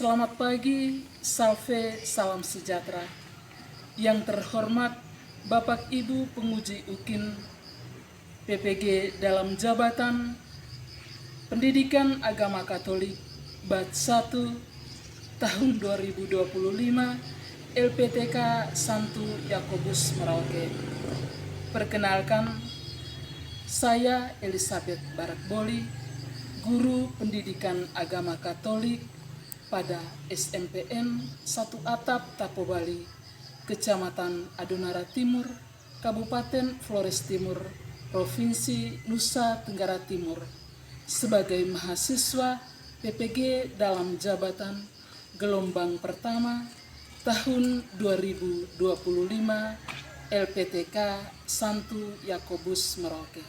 Selamat pagi, salve, salam sejahtera. Yang terhormat Bapak Ibu Penguji UKIN PPG dalam jabatan Pendidikan Agama Katolik Bat 1 tahun 2025 LPTK Santo Yakobus Merauke. Perkenalkan, saya Elizabeth Barakboli, Guru Pendidikan Agama Katolik pada SMPN 1 Atap Tapo Bali, Kecamatan Adonara Timur, Kabupaten Flores Timur, Provinsi Nusa Tenggara Timur, sebagai mahasiswa PPG dalam jabatan gelombang pertama tahun 2025 LPTK Santo Yakobus Merauke.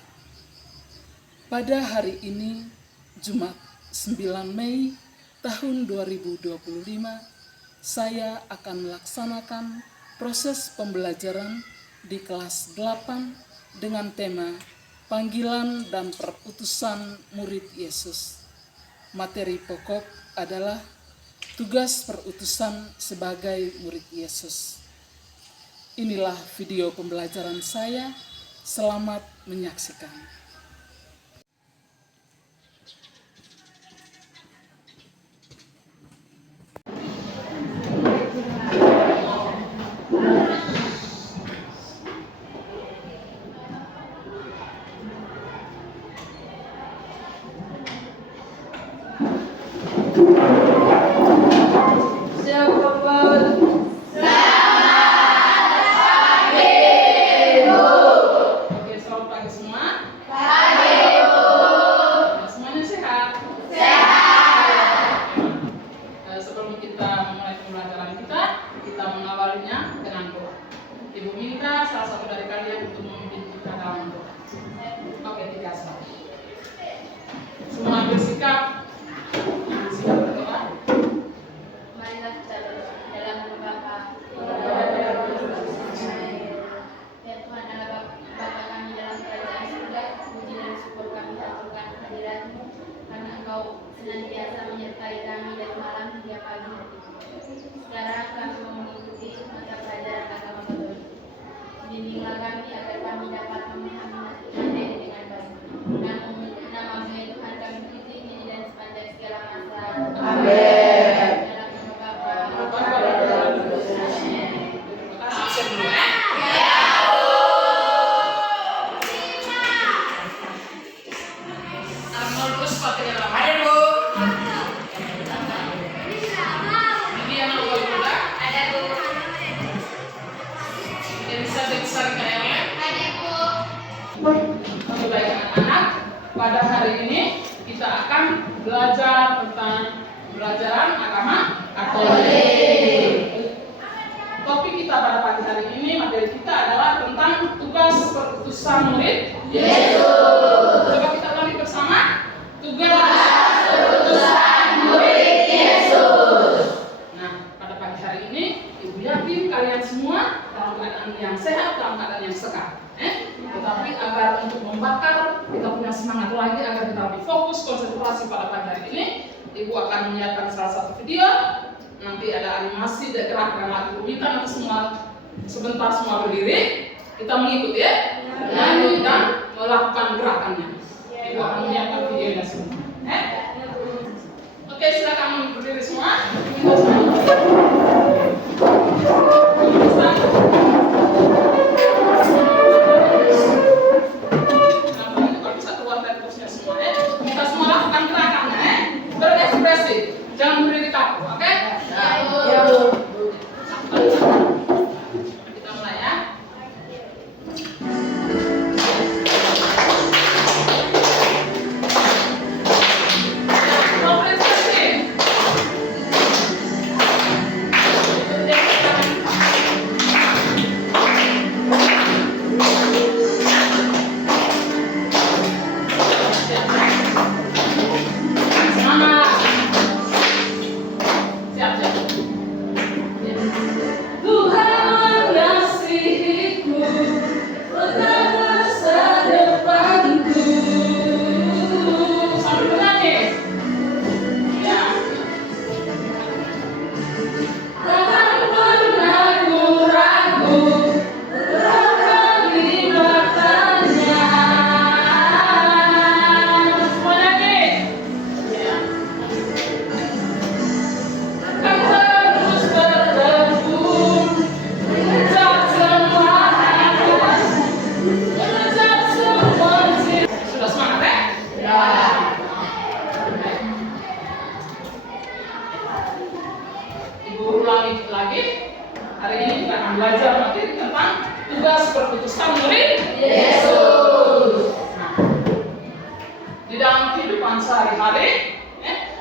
Pada hari ini, Jumat 9 Mei tahun 2025, saya akan melaksanakan proses pembelajaran di kelas 8 dengan tema Panggilan dan Perutusan Murid Yesus. Materi pokok adalah tugas perutusan sebagai murid Yesus. Inilah video pembelajaran saya. Selamat menyaksikan. Ibu minta salah satu dari kalian untuk memimpin kita dalam doa. Oke, 3 saat. Semua bersikap berdoa. Marilah kita berdoa dalam nama Bapa, ya Tuhan adalah Bapa kami dalam kerajaan surga. Puji dan syukur kami haturkan kehadirat-Mu, karena Engkau senantiasa menyertai kami dari malam hingga pagi. Sekarang kami mau mengikuti mata pelajaran agama Katolik. Bimbinglah kami agar kami dapat memahami materi dengan baik. Nama-Mu ya Tuhan kami puji kini dan sepanjang segala masa. Amin. Dalam nama Bapa, dan Roh Kudus. Amin. Arnoldus Patria Lama. Ada Bu. Diana Wagula. Ada Bu. Elizabeth Sarikaele. Ada Bu. Oke, baik anak-anak, pada hari ini kita akan belajar tentang pelajaran agama Katolik. Topik kita pada pagi hari ini, materi kita adalah tentang tugas perutusan murid Yesus. Coba kita ulangi bersama. Tugas perutusan murid Yesus. Nah, pada pagi hari ini, Ibu yakin kalian semua dalam keadaan yang sehat, dalam keadaan yang sehat. Tetapi agar untuk membakar kita punya semangat lagi, agar kita lebih fokus konsentrasi pada pagi hari ini, Ibu akan menyiapkan salah satu video. Nanti ada animasi dan gerakan lagi. Ibu minta nanti sebentar semua berdiri, kita mengikuti ya, nyanyi dan melakukan gerakannya. Ibu akan menyiapkan videonya semua. Oke, silakan berdiri semua. Kita semua lakukan gerakannya, berekspresi, jangan berdiri kaku, oke? Ya, Bu. Kita mulai ya. tugas perputusan murid Yesus. Nah, di dalam kehidupan sehari-hari,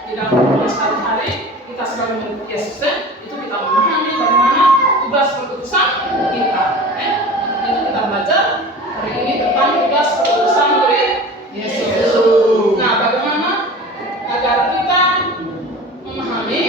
di dalam kehidupan sehari-hari kita sebagai murid Yesus, itu kita memahami bagaimana tugas perputusan kita. Itu kita belajar hari ini tentang tugas perputusan murid Yesus. Nah, bagaimana agar kita memahami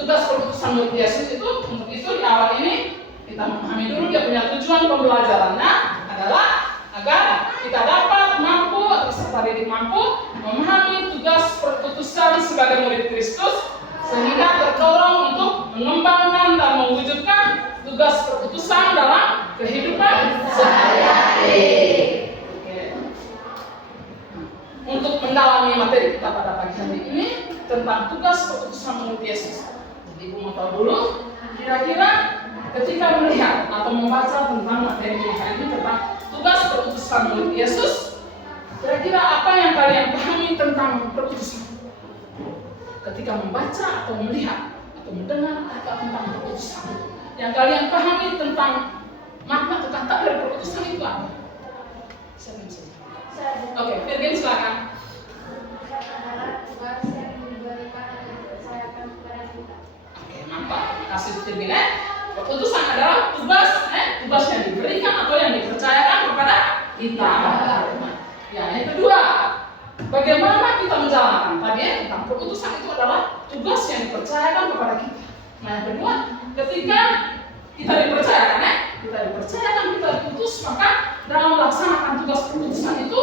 tugas perputusan murid Yesus itu? Untuk itu di awal ini kita memahami dulu dia punya tujuan pembelajarannya adalah agar kita dapat mampu atau peserta didik mampu memahami tugas perputusan sebagai murid Kristus, sehingga terdorong untuk mengembangkan dan mewujudkan tugas perputusan dalam kehidupan sehari-hari. Untuk mendalami materi kita pada pagi hari ini tentang tugas perputusan murid Yesus, jadi Ibu mau tahu dulu kira-kira ketika melihat atau membaca tentang materi hari ini tentang tugas perputusan murid Yesus, kira-kira apa yang kalian pahami tentang perputusan? Ketika membaca atau melihat atau mendengar kata tentang perputusan, yang kalian pahami tentang makna atau kata dari perputusan itu apa? Siapa yang bisa? Oke, Virgin silakan. Adalah tugas yang diberikan atau dipercayakan kepada kita. Oke, mantap. Kasih Virgin Perputusan adalah tugas yang diberikan atau yang dipercayakan kepada kita. Ya, yang kedua, bagaimana kita menjalankan? Tadi tentang perputusan itu adalah tugas yang dipercayakan kepada kita. Nah, yang kedua, ketika kita dipercayakan, kita diputus, maka dalam melaksanakan tugas perputusan itu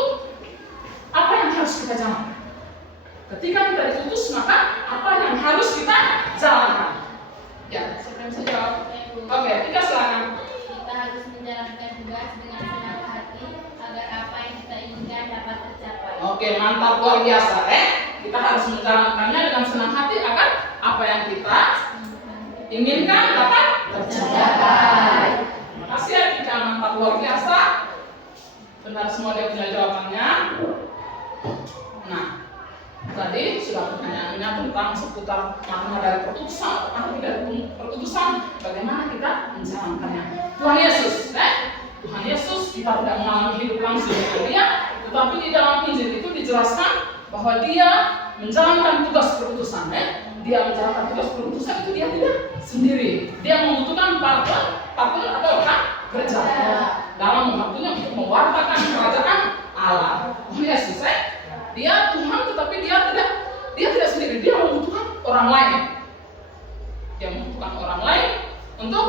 apa yang harus kita jalankan? Ketika kita diputus, maka apa yang harus kita jalankan? Ya, siapa yang bisa jawab? Oke, kita silakan. Kita harus menjalankan tugas dengan senang hati agar apa yang kita inginkan dapat tercapai. Oke, mantap, luar biasa. Kita harus menjalankannya dengan senang hati agar apa yang kita inginkan dapat tercapai. Terima kasih ya, Tika, mantap, luar biasa. Benar semua dia punya jawabannya. Nah, tadi sudah pertanyaannya tentang seputar makna dari perputusan, arti dari perputusan, bagaimana kita menjalankannya. Tuhan Yesus, Tuhan Yesus kita tidak mengalami hidup langsung dengan Dia, tetapi di dalam Injil itu dijelaskan bahwa Dia menjalankan tugas perputusan. Dia menjalankan tugas perputusan itu dia tidak sendiri. Dia membutuhkan partner atau kerja dalam membantunya untuk mewartakan kerajaan Allah. Tuhan Yesus, dia Tuhan, tetapi dia tidak sendiri. Dia membutuhkan orang lain. Dia membutuhkan orang lain untuk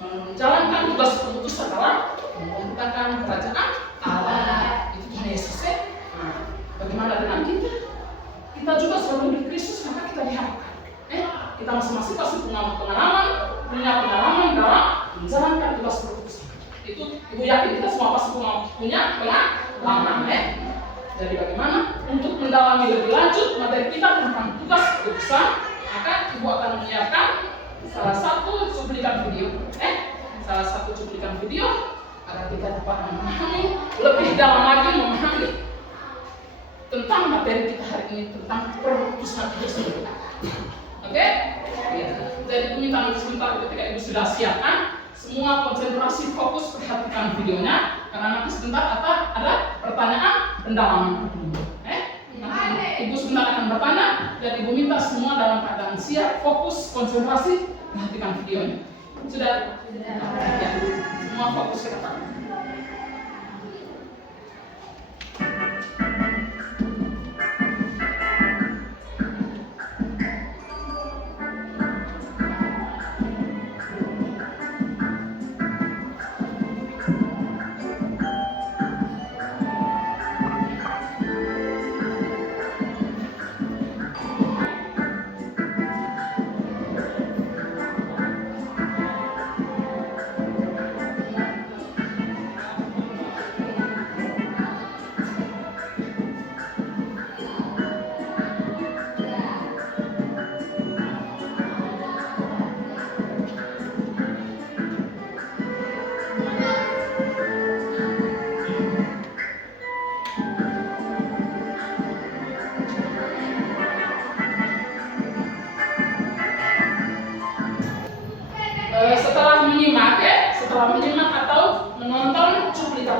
menjalankan tugas perputusan dalam mewartakan kerajaan Allah. Itu Tuhan Yesus. Nah, bagaimana dengan kita? Kita juga selalu di Kristus, maka kita diharapkan. Kita masing-masing pasti punya pengalaman dalam menjalankan tugas perputusan. Itu Ibu yakin kita semua pasti punya pengalaman. Jadi bagaimana untuk mendalami lebih lanjut materi kita tentang tugas perputusan, maka Ibu akan menyiapkan salah satu cuplikan video agar kita dapat memahami lebih dalam lagi tentang materi kita hari ini tentang perputusan itu sendiri. Oke? Ya. Jadi Ibu minta sebentar ketika Ibu sudah siapkan, semua konsentrasi fokus perhatikan videonya, karena nanti sebentar ada pertanyaan pendalaman. Nanti Ibu sebentar akan bertanya dan Ibu minta semua dalam keadaan siap, fokus, konsentrasi, perhatikan videonya. Sudah? Ya. Semua fokus ke depan.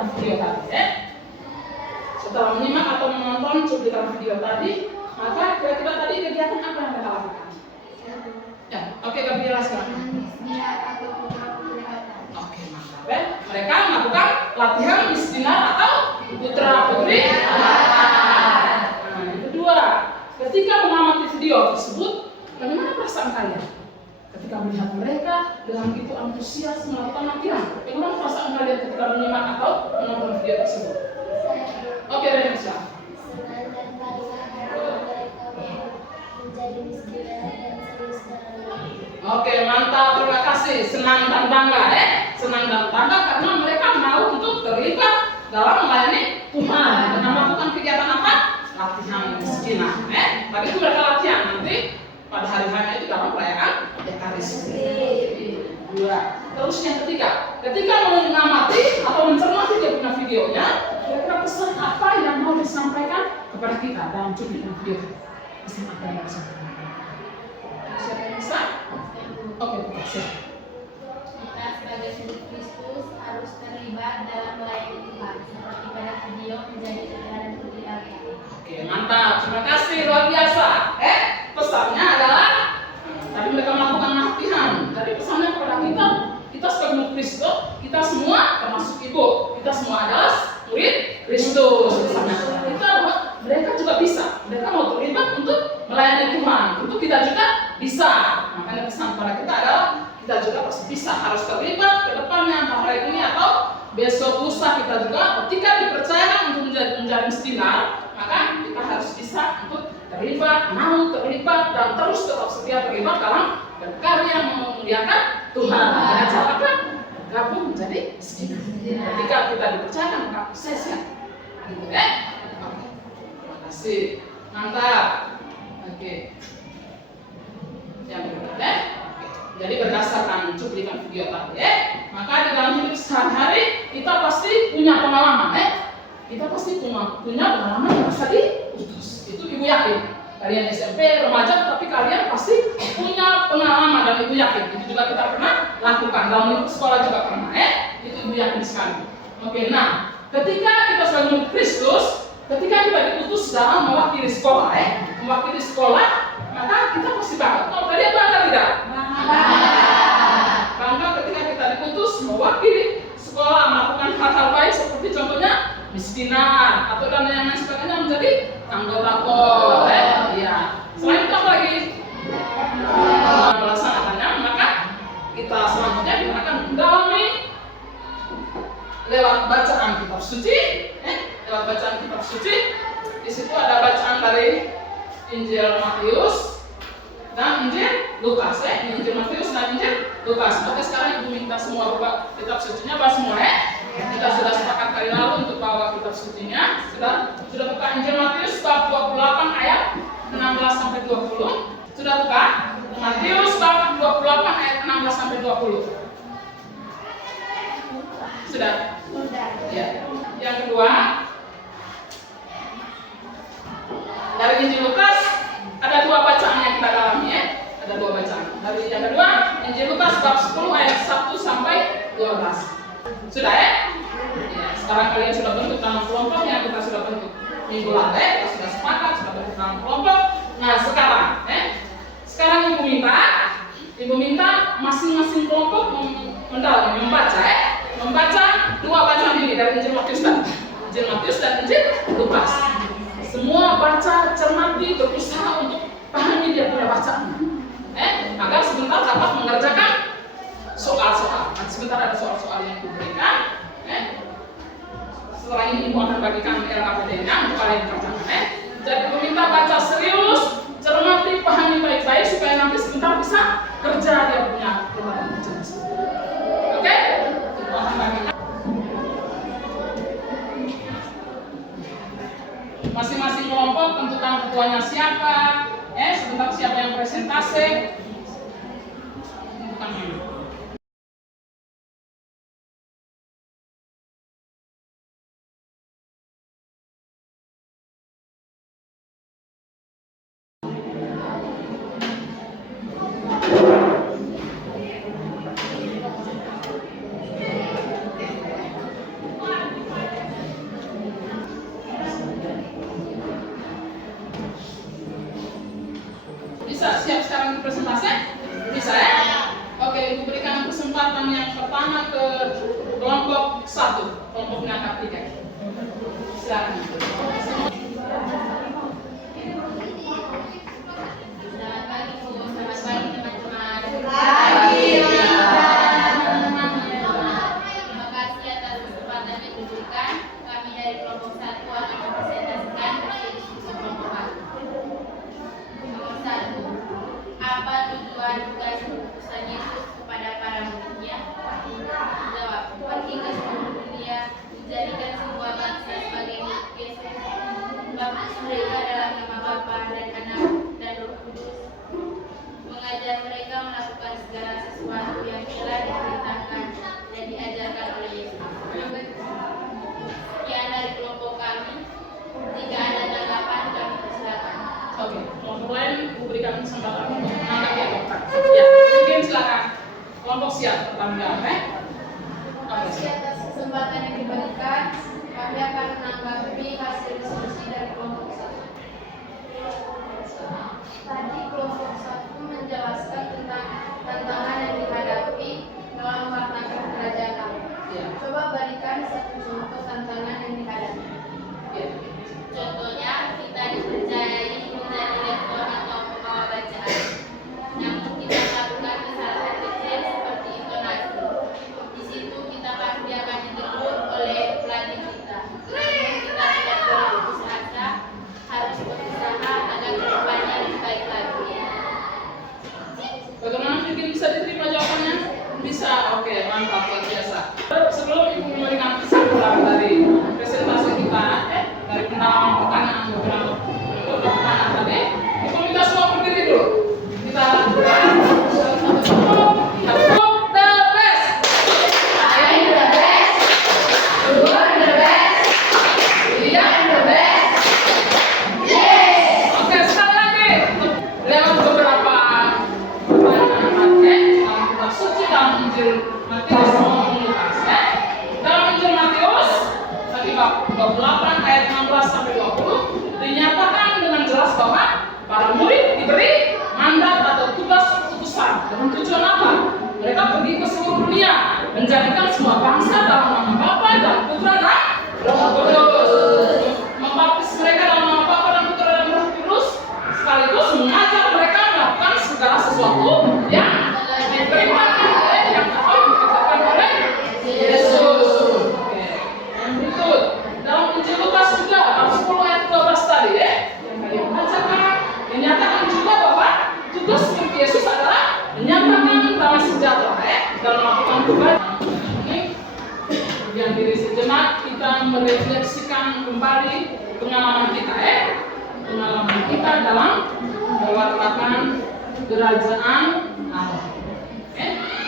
cuplikan video tadi ya. Setelah menyimak atau menonton cuplikan video tadi, maka kira-kira tadi kegiatan apa yang mereka lakukan? Ya, oke, kami jelaskan. Oke, mantap ya. Mereka melakukan latihan misdinar atau putra putri. Nah, yang kedua, ketika mengamati video tersebut, bagaimana perasaan kalian? Ketika melihat mereka dengan begitu antusias melakukan latihan, bagaimana perasaan kalian ketika menyimak atau menonton video tersebut? Oke, Renisa. Senang dan bangga karena mereka menjadi misdinar dan serius dalam belajar. Oke, mantap, terima kasih. Senang dan bangga senang dan bangga karena mereka mau untuk terlibat dalam melayani Tuhan dengan melakukan kegiatan apa? Latihan misdinar tapi itu mereka latihan nanti pada hari-hari itu dalam perayaan Ekaristi. Dua. Terus yang ketiga, ketika mengamati atau mencermati dia punya videonya, kira-kira pesan apa yang mau disampaikan kepada kita dalam cuplikan video? Pesan apa yang disampaikan? Siapa yang bisa? Oke, siap. Kita sebagai murid Kristus harus terlibat dalam melayani Tuhan, seperti pada video menjadi putra dan putri Allah. Oke, mantap. Terima kasih, luar biasa. Pesannya adalah tadi mereka melakukan latihan. Tadi pesannya kepada kita sebagai murid Kristus, kita semua termasuk ibu, kita semua adalah murid Kristus. Pesannya kepada kita bahwa mereka juga bisa. Mereka mau terlibat untuk melayani Tuhan. Untuk kita juga bisa. Makanya pesan kepada kita adalah kita juga pasti bisa, harus terlibat ke depannya, entah hari ini atau besok lusa. Kita juga ketika dipercayakan untuk menjadi misdinar, maka kita harus bisa untuk terlibat, mau terlibat dan terus tetap setia terlibat dalam berkarya memuliakan Tuhan. Dengan cara apa? Gabung menjadi misdinar. Ketika kita dipercayakan, maka prosesnya. Gitu Oke, terima kasih. Mantap. Oke. Yang berikutnya. Jadi berdasarkan cuplikan video tadi, maka di dalam hidup sehari-hari kita pasti punya pengalaman, kita pasti punya pengalaman yang bisa diutus. Itu ibu yakin. Kalian SMP, remaja, tapi kalian pasti punya pengalaman dan ibu yakin. Itu juga kita pernah lakukan dalam hidup sekolah juga pernah, Itu ibu yakin sekali. Oke, nah, ketika kita sebagai murid Kristus, ketika kita diutus dalam mewakili sekolah, mewakili sekolah, maka kita pasti bangga. Oh, kalian bangga tidak? Bangga ketika kita diutus mewakili sekolah melakukan hal-hal baik seperti contohnya misdinar atau dan yang lain sebagainya menjadi anggota KOR. Iya. Selain itu apa lagi? Melaksanakannya, maka kita selanjutnya akan mendalami lewat bacaan kitab suci. Lewat bacaan kitab suci, di situ ada bacaan dari Injil Matius dan Injil Lukas, Injil Matius dan Injil Lukas. Oke, sekarang ibu minta semua buka kitab sucinya, bawa semua, Kita sudah sepakat kali lalu untuk bawa kitab sucinya. Sudah buka Injil Matius bab 28 ayat 16 sampai 20. Sudah buka? Matius bab 28 ayat 16 sampai 20. Sudah? Ya. Yang kedua, dari Injil Lukas ada dua bacaan yang kita alami, Ada dua bacaan. Dari yang kedua, Injil Lukas bab 10 ayat 1 sampai 12. Sudah ya? Sekarang kalian sudah bentuk dalam kelompok yang kita sudah bentuk minggu lalu, kita sudah sepakat, sudah bentuk dalam kelompok. Nah, sekarang ibu minta masing-masing kelompok membaca dua bacaan ini dari Injil Matius dan Injil Lukas. Semua baca, cermati, berusaha untuk pahami dia punya bacaan, agar sebentar dapat mengerjakan soal-soal. Nanti sebentar ada soal-soal yang diberikan. Setelah ini ibu akan bagikan LKPD-nya untuk kalian kerjakan. Jadi ibu minta baca serius, cermati, pahami baik-baik supaya nanti sebentar bisa kerja dia punya tempat kerja. Oke? Ibu akan bagikan. Masing-masing kelompok tentukan ketuanya siapa, sebentar siapa yang presentasi. Tentukan dulu. 1, kelompok ngangkat tiket. Silakan. Selamat pagi Bu, selamat pagi teman-teman. Terima kasih atas kesempatan yang diberikan. Kami dari kelompok 1 akan mempresentasikan hasil diskusi kelompok A. Nomor 1, apa tujuan tugas utusan Yesus kepada para muridnya? Jawab, pergi ke seluruh dunia, menjadikan semua bangsa sebagai murid Yesus, baptis mereka dalam nama Bapa dan Anak dan Roh Kudus, mengajar mereka melakukan segala sesuatu yang telah diperintahkan dan diajarkan oleh Yesus. Sekian dari kelompok kami. Jika ada tanggapan, kami persilakan. Oke, kelompok lain berikan kesempatan untuk mengangkat ya Dokter. Ya, mungkin silakan. Kelompok siap pertama, Terima kasih atas kesempatan yang diberikan. Kami akan menanggapi hasil diskusi dari kelompok 1. Tadi kelompok 1 menjelaskan tentang tantangan yang dihadapi dalam mewartakan kerajaan Allah. Ya. Coba berikan satu contoh tantangan yang dihadapi. Ya. Contohnya, kita dipercayai menjadi lektor atau pembawa bacaan. Namun kita melakukan kesalahan kecil seperti intonasi. Di situ kita pasti akan ditegur oleh pelatih kita. Namun kita tidak boleh putus asa, harus berusaha agar kedepannya lebih baik lagi. Bagaimana mungkin bisa diterima jawabannya? Bisa, oke, mantap, luar biasa. Sebelum Ibu memberikan kesimpulan dari presentasi kita, dari pendalaman pertanyaan beberapa pertanyaan tadi, Ibu minta semua berdiri dulu. Kita lakukan the best. I'm the best. You are the best. We are the best. Yes. Oke, sekali lagi. Lewat beberapa pertanyaan dalam kitab suci dalam Injil Matius maupun Lukas. Dalam Injil Matius tadi bab 28 ayat 16 sampai 20 dinyatakan dengan jelas bahwa para murid diberi mandat atau tugas utusan dengan tujuan apa? Mereka pergi ke seluruh dunia menjadikan semua bangsa dalam nama Bapa dan Putra dan Roh Kudus, membaptis mereka dalam nama Bapa dan Putra dan Roh Kudus, sekaligus mengajar mereka melakukan segala sesuatu yang diperintahkan oleh yang atau diajarkan oleh Yesus. Oke. Yang berikut dalam Injil Lukas juga bab 10 ayat 12 tadi yang kalian bacakan dinyatakan juga bahwa tugas murid Yesus adalah menyatakan damai sejahtera dalam melakukan tugas. Yang diri sejenak kita merefleksikan kembali pengalaman kita pengalaman kita dalam mewartakan kerajaan Allah.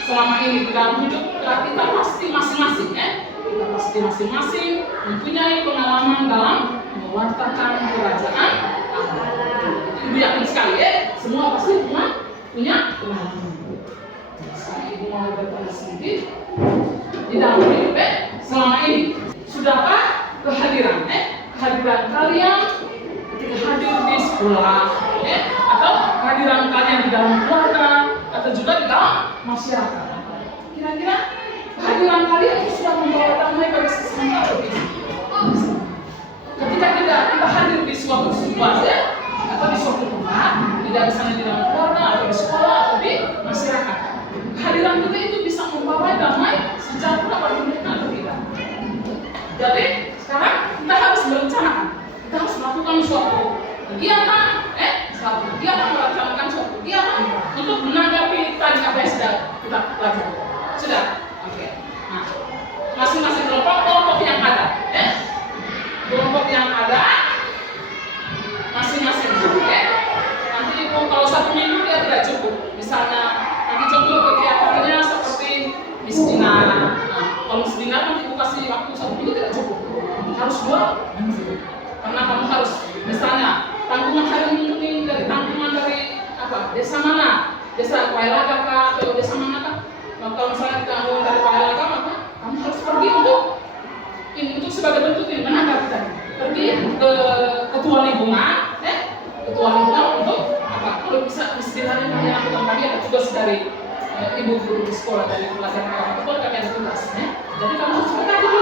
Selama ini di dalam hidup kita pasti masing-masing kita pasti masing-masing mempunyai pengalaman dalam mewartakan kerajaan Allah. Ibu yakin sekali semua pasti punya pengalaman. Sekarang Ibu mau bertanya sedikit di dalam hidup selama ini sudahkah kehadiran kalian ketika hadir di sekolah atau kehadiran kalian di dalam keluarga atau juga di dalam masyarakat, kira-kira kehadiran kalian itu sudah membawa damai bagi sesama atau tidak? Ketika kita hadir di suatu situasi atau di suatu tempat, tidak misalnya di dalam keluarga atau di sekolah atau di masyarakat, kehadiran kita itu bisa membawa damai sejahtera bagi mereka atau tidak? Jadi sekarang kita harus berencanakan, kita harus melakukan suatu kegiatan, melaksanakan suatu kegiatan untuk menanggapi tadi apa yang sudah kita pelajari. Sudah? Oke. Nah, masing-masing kelompok yang ada, kelompok yang ada, masing-masing. Nanti Ibu kalau 1 minggu dia tidak cukup. Misalnya nanti contoh kegiatannya seperti misdinan. Nah, kalau misdinan nanti Ibu kasih waktu 1 minggu tidak cukup. Harus 2 minggu. Karena kamu harus misalnya tanggungan hari minggu ini dari tanggungan dari apa? Desa mana? Desa Pailaga kah atau desa mana kah? Kalau misalnya tanggungan dari Pailaga maka kamu harus pergi untuk sebagai bentuk menanggapi tadi. Pergi ke ketua lingkungan, untuk apa? Kalau bisa istilahnya kami lakukan tadi ada tugas dari ibu guru di sekolah dari pelajaran itu kami ada tugas. Jadi kamu harus berkata dulu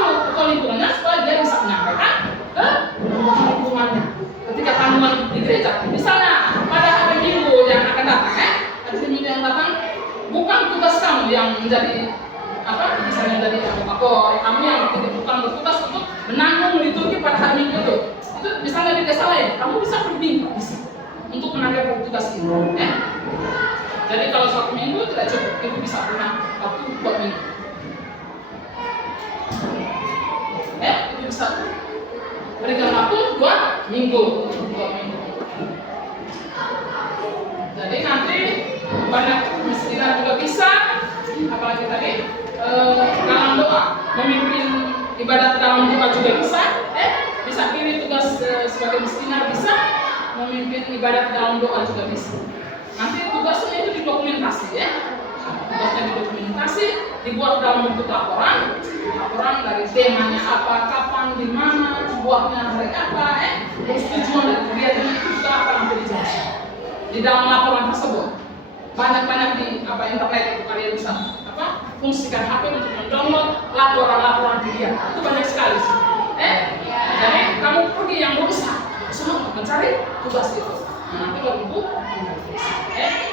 tugas ini. Jadi kalau 1 minggu tidak cukup, itu bisa punya waktu 2 minggu. Itu bisa berikan waktu 2 minggu. Jadi nanti banyak kemiskinan juga bisa, apalagi tadi dalam doa, memimpin ibadat dalam doa juga bisa, bisa pilih tugas sebagai miskinan bisa, memimpin ibadat dalam doa juga bisa. Nanti tugasnya itu didokumentasi tugasnya didokumentasi, dibuat dalam bentuk laporan dari temanya apa, kapan, di mana, buatnya hari apa, tujuan dari kegiatan itu juga akan nanti dijelaskan di dalam laporan tersebut. Banyak di internet itu kalian bisa fungsikan HP untuk mendownload laporan kegiatan. Itu banyak sekali sih. Jadi kamu pergi yang berusaha semua untuk mencari tugas itu. Nanti kalau ibu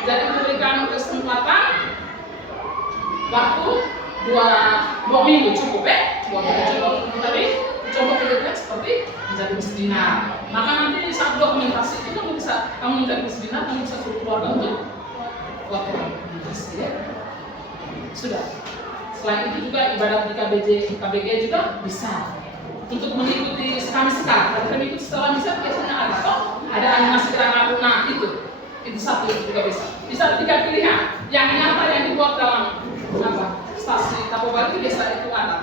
jadi diberikan kesempatan waktu 2 minggu cukup 2 minggu cukup tadi coba pilihnya seperti menjadi miskinan. Maka nanti saat dokumentasi itu kamu bisa menjadi miskinan, kamu bisa suruh keluarga untuk buat dokumentasi Sudah. Selain itu juga ibadat di KBG juga bisa. Untuk mengikuti sekali-sekali, kalau kami ikut setelah misa biasanya ada animasi gerakan luna itu satu juga bisa. Bisa 3 pilihan. Yang nyata yang dibuat dalam stasi Tapobaru biasa itu ada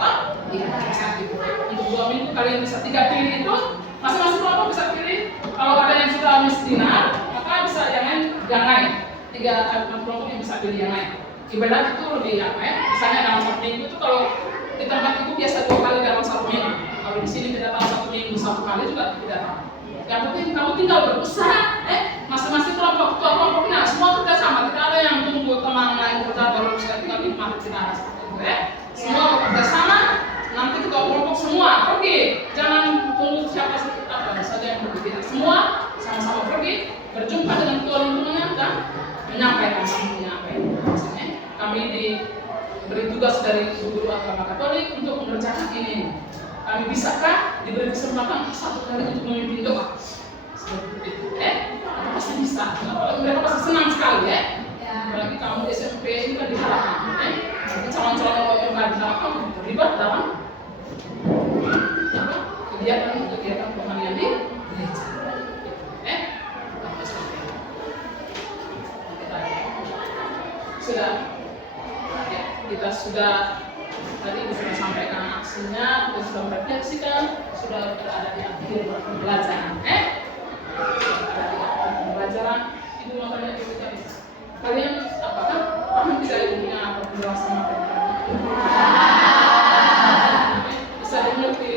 bisa gitu. Untuk 2 minggu kalian bisa 3 pilih itu, masing-masing kelompok bisa pilih. Kalau ada yang sudah miskinan, maka bisa yang lain. 3 kelompok yang bisa pilih yang lain. Ibadat itu lebih misalnya dalam 1 minggu itu kalau di tempat itu biasa 2 kali dalam 1 minggu. Kalau di sini tidak tahu 1 minggu 1 kali juga tidak tahu. Yang penting kamu tinggal berusaha, masing-masing kelompok kelompoknya semua kerjasama, tidak ada yang tunggu teman lain kerja baru bisa tinggal nikmati tidak seperti itu. Semua bekerja sama, nanti ketua kelompok semua pergi, jangan tunggu siapa saja yang pergi. Semua sama-sama pergi, berjumpa dengan ketua lingkungannya dan menyampaikan semuanya apa yang maksudnya. Kami diberi tugas dari guru agama Katolik untuk mengerjakan ini. Kami bisakah diberi kesempatan 1 kali untuk memimpin doa? Seperti itu, pasti bisa. Mereka pasti senang sekali, Apalagi kamu di SMP ini kan diharapkan, calon-calon yang nggak diharapkan terlibat dalam kegiatan rohanian di gereja. Sudah, kita sudah tadi sudah sampaikan aksinya, kita sudah merefleksikan, sudah berada di akhir pembelajaran. Ada di akhir pembelajaran, itu makanya kita bisa. Kalian apakah paham tidak ibunya penjelasan materi? Bisa dimengerti?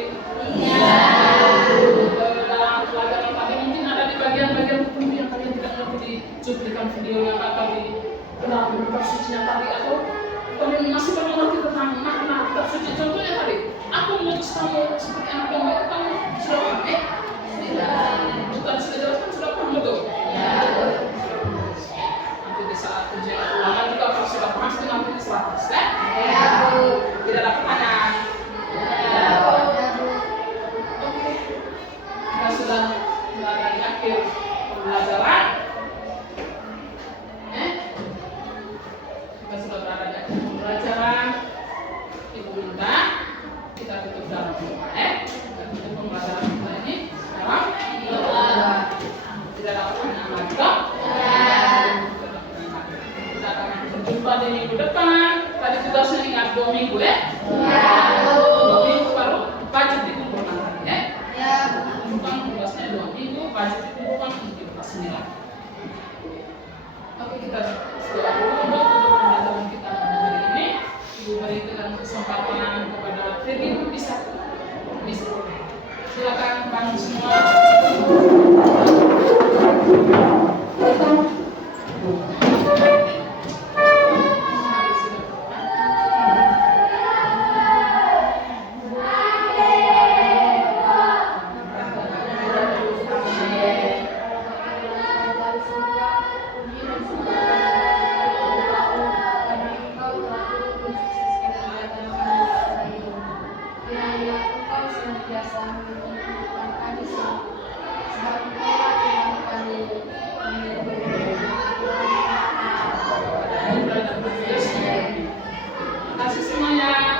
Dalam pelajaran tadi mungkin ada di bagian-bagian tertentu yang kalian tidak mengerti di cuplikan video yang akan di dalam kitab sucinya tadi, atau kalian masih belum mengerti tentang makna kitab suci. Contohnya tadi, aku mengutus kamu seperti anak domba, itu kamu sudah paham? Tidak. Bukan sudah jelaskan, sudah paham betul? Nanti di saat ujian ulangan juga kalau sudah paham itu nanti 100, Tidak ada pertanyaan? Oke. Kita sudah berada di akhir pembelajaran. Kita sudah berada di akhir pembelajaran. Ibu minta kita tutup dalam doa, Kita tutup pembelajaran kita ini dalam doa. Tidak ada pertanyaan lagi, Kita akan berjumpa di minggu depan. Tadi tugasnya ingat 2 minggu, 2 minggu baru budget dikumpulkan tadi, Bukan tugasnya 2 minggu, budget dikumpulkan untuk kelas 9. Oke, kita doa dulu untuk pembelajaran kita hari ini. Ibu berikan kesempatan kepada Freddy, bisa. Silakan bangun semua. dan bertugas. Terima kasih semuanya.